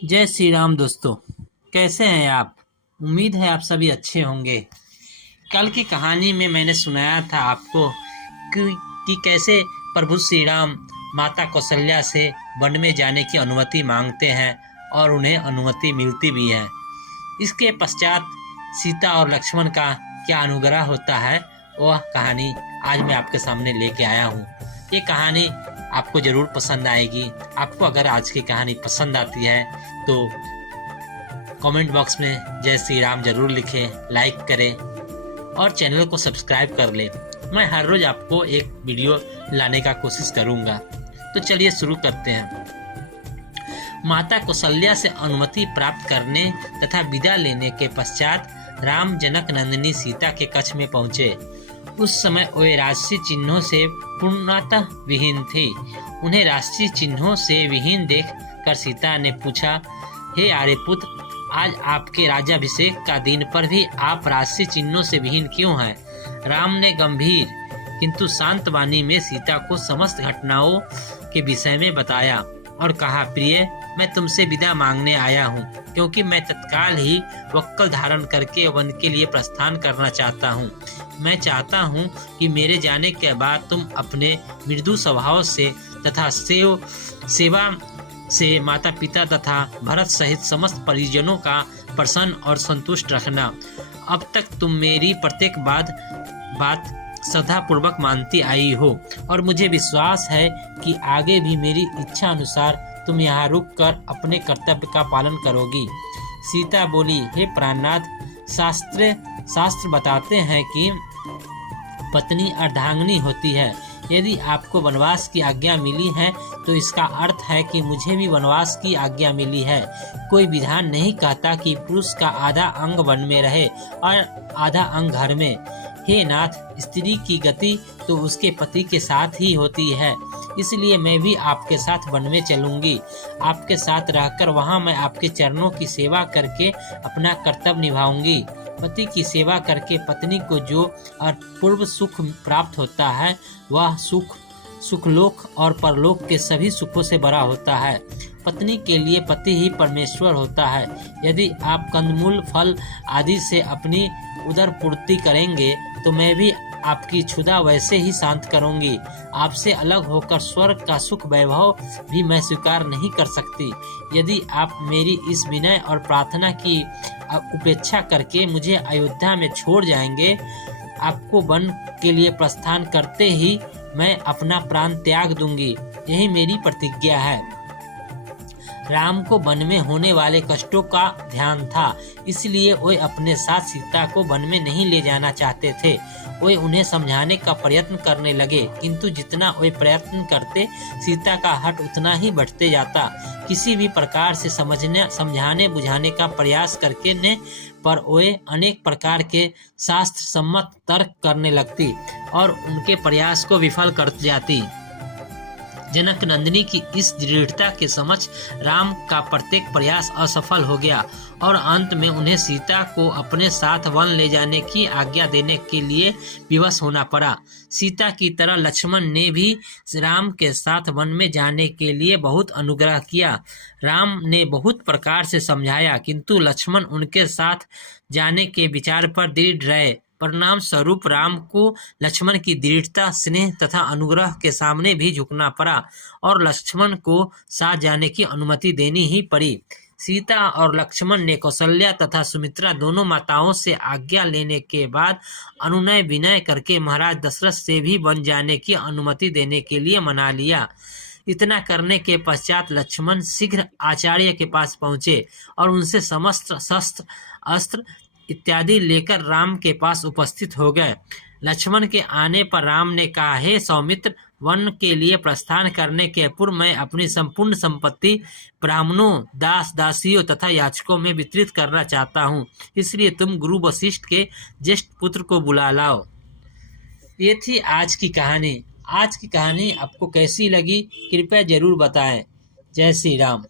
जय श्री राम दोस्तों। कैसे हैं आप? उम्मीद है आप सभी अच्छे होंगे। कल की कहानी में मैंने सुनाया था आपको कि कैसे प्रभु श्री राम माता कौशल्या से वन में जाने की अनुमति मांगते हैं और उन्हें अनुमति मिलती भी है। इसके पश्चात सीता और लक्ष्मण का क्या अनुग्रह होता है वह कहानी आज मैं आपके सामने लेके आया हूँ। ये कहानी आपको जरूर पसंद आएगी। आपको अगर आज की कहानी पसंद आती है तो कमेंट बॉक्स में जय श्री राम जरूर लिखें, लाइक करें और चैनल को सब्सक्राइब कर लें। मैं हर रोज आपको एक वीडियो लाने का कोशिश करूंगा। तो चलिए शुरू करते हैं। माता कौशल्या से अनुमति प्राप्त करने तथा विदा लेने के पश्चात राम जनक नंदिनी सीता के कक्ष में पहुंचे। उस समय वे राष्ट्रीय चिन्हों से पूर्णतः विहीन थी। उन्हें राष्ट्रीय चिन्हों से विहीन देख कर सीता ने पूछा, हे आर्यपुत्र, आज आपके राज्याभिषेक का दिन पर भी आप राष्ट्रीय चिन्हों से विहीन क्यों हैं? राम ने गंभीर किंतु शांत वाणी में सीता को समस्त घटनाओं के विषय में बताया और कहा, प्रिय, मैं तुमसे विदा मांगने आया हूँ क्योंकि मैं तत्काल ही वक्कल धारण करके वन के लिए प्रस्थान करना चाहता हूँ। मैं चाहता हूँ कि मेरे जाने के बाद तुम अपने मृदु स्वभाव से तथा सेवा से माता पिता तथा भरत सहित समस्त परिजनों का प्रसन्न और संतुष्ट रखना। अब तक तुम मेरी प्रत्येक बात श्रद्धा पूर्वक मानती आई हो और मुझे विश्वास है कि आगे भी मेरी इच्छा अनुसार तुम यहाँ रुक कर अपने कर्तव्य का पालन करोगी। सीता बोली, हे प्राणनाथ, शास्त्र बताते हैं कि पत्नी अर्धांगिनी होती है। यदि आपको वनवास की आज्ञा मिली है तो इसका अर्थ है कि मुझे भी वनवास की आज्ञा मिली है। कोई विधान नहीं कहता कि पुरुष का आधा अंग वन में रहे और आधा अंग घर में। हे नाथ, स्त्री की गति तो उसके पति के साथ ही होती है, इसलिए मैं भी आपके साथ वन में चलूंगी। आपके साथ रहकर वहाँ मैं आपके चरणों की सेवा करके अपना कर्तव्य निभाऊंगी। पति की सेवा करके पत्नी को जो अपूर्व सुख प्राप्त होता है वह सुखलोक और परलोक के सभी सुखों से बड़ा होता है। पत्नी के लिए पति ही परमेश्वर होता है। यदि आप कंदमूल फल आदि से अपनी उदर पूर्ति करेंगे तो मैं भी आपकी क्षुधा वैसे ही शांत करूंगी। आपसे अलग होकर स्वर्ग का सुख वैभव भी मैं स्वीकार नहीं कर सकती। यदि आप मेरी इस विनय और प्रार्थना की उपेक्षा करके मुझे अयोध्या में छोड़ जाएंगे, आपको वन के लिए प्रस्थान करते ही मैं अपना प्राण त्याग दूंगी। यही मेरी प्रतिज्ञा है। राम को वन में होने वाले कष्टों का ध्यान था, इसलिए वे अपने साथ सीता को वन में नहीं ले जाना चाहते थे। वे उन्हें समझाने का प्रयत्न करने लगे, किंतु जितना वे प्रयत्न करते सीता का हठ उतना ही बढ़ते जाता। किसी भी प्रकार से समझाने बुझाने का प्रयास करके ने पर वे अनेक प्रकार के शास्त्र सम्मत तर्क करने लगती और उनके प्रयास को विफल कर जाती। जनक नंदिनी की इस दृढ़ता के समक्ष राम का प्रत्येक प्रयास असफल हो गया और अंत में उन्हें सीता को अपने साथ वन ले जाने की आज्ञा देने के लिए विवश होना पड़ा। सीता की तरह लक्ष्मण ने भी राम के साथ वन में जाने के लिए बहुत अनुग्रह किया। राम ने बहुत प्रकार से समझाया, किंतु लक्ष्मण उनके साथ जाने के विचार पर दृढ़ रहे। परिणाम स्वरूप राम को लक्ष्मण की दृढ़ता, स्नेह तथा अनुग्रह के सामने भी झुकना पड़ा और लक्ष्मण को साथ जाने की अनुमति देनी ही पड़ी। सीता और लक्ष्मण ने कौशल्या तथा सुमित्रा दोनों माताओं से आज्ञा लेने के बाद अनुनय विनय करके महाराज दशरथ से भी वन जाने की अनुमति देने के लिए मना लिया। इतना करने के पश्चात लक्ष्मण शीघ्र आचार्य के पास पहुंचे और उनसे समस्त शस्त्र अस्त्र इत्यादि लेकर राम के पास उपस्थित हो गए। लक्ष्मण के आने पर राम ने कहा, हे सौमित्र, वन के लिए प्रस्थान करने के पूर्व मैं अपनी संपूर्ण संपत्ति ब्राह्मणों, दास दासियों तथा याचकों में वितरित करना चाहता हूँ, इसलिए तुम गुरु वशिष्ठ के ज्येष्ठ पुत्र को बुला लाओ। ये थी आज की कहानी। आज की कहानी आपको कैसी लगी कृपया जरूर बताएं। जय श्री राम।